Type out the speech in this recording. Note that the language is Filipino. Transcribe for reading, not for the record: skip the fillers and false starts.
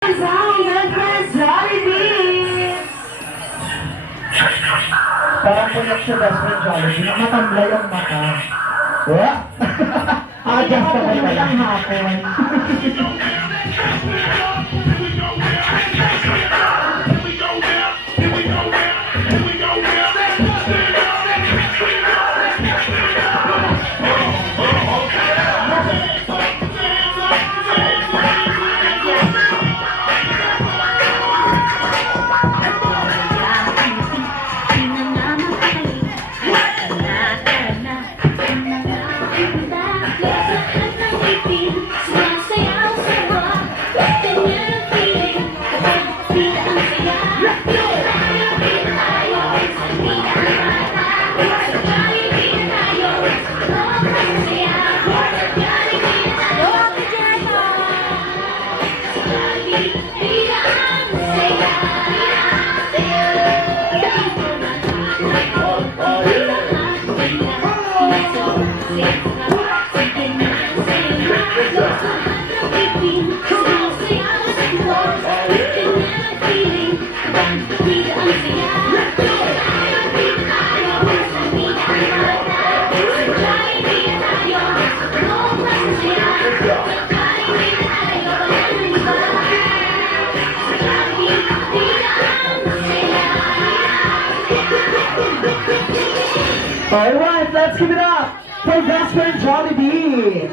Parang punak siya best friend Jollibee. Nakatamlay ang mata. What? Adjust ka ba pala? Hapon. Alright, let's give it up for best friend Jollibee.